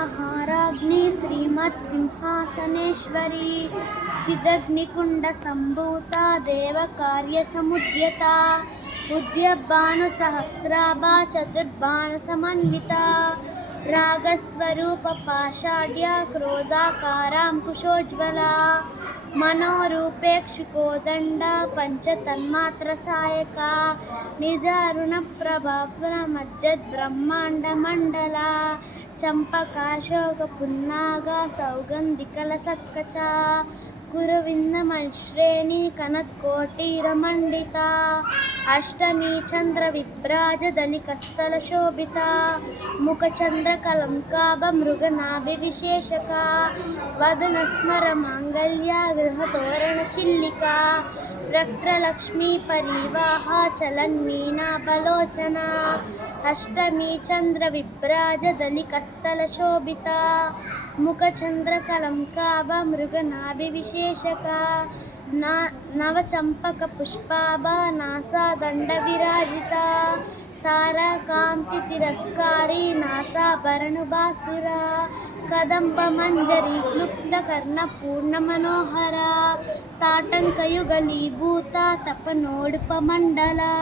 महाराज्ञी श्रीमत्सिंहासनेश्वरी चिदग्निकुण्डसम्भूता देवकार्यसमुद्यता उद्यद्भानुसहस्राभा चतुर्बाणसमन्विता रागस्वरूपपाषाढ्या क्रोधाकाराङ्कुशोज्ज्वला मनोरूपेक्षुकोदण्डा पञ्चतन्मात्रसायका निजारुणप्रभापुरमज्जद्ब्रह्माण्डमण्डला चम्पकाशोकपुन्नागा सौगन्धिकलसत्कचा कुरुविन्दमश्रेणी कनत्कोटीरमण्डिता अष्टमी चन्द्रविभ्राजदलिकस्थलशोभिता मुखचन्द्रकलङ्काभमृगनाभिविशेषका वदनस्मरमाङ्गल्या गृहतोरणचिल्लिका वक्त्रलक्ष्मीपरीवाहा चलन्मीनाबलोचना अष्टमी चन्द्रविभ्राजदलिकस्थलशोभिता मुखचन्द्रकलङ्काभमृगनाभिविशेषका नवचम्पकपुष्पाभा नासादण्डविराजिता ताराकान्तितिरस्कारी नासाभरणुबासुरा कदम्बमञ्जरी क्लुप्तकर्णपूर्णमनोहरा ताटङ्कयुगलीभूता तपनोडुपमण्डला।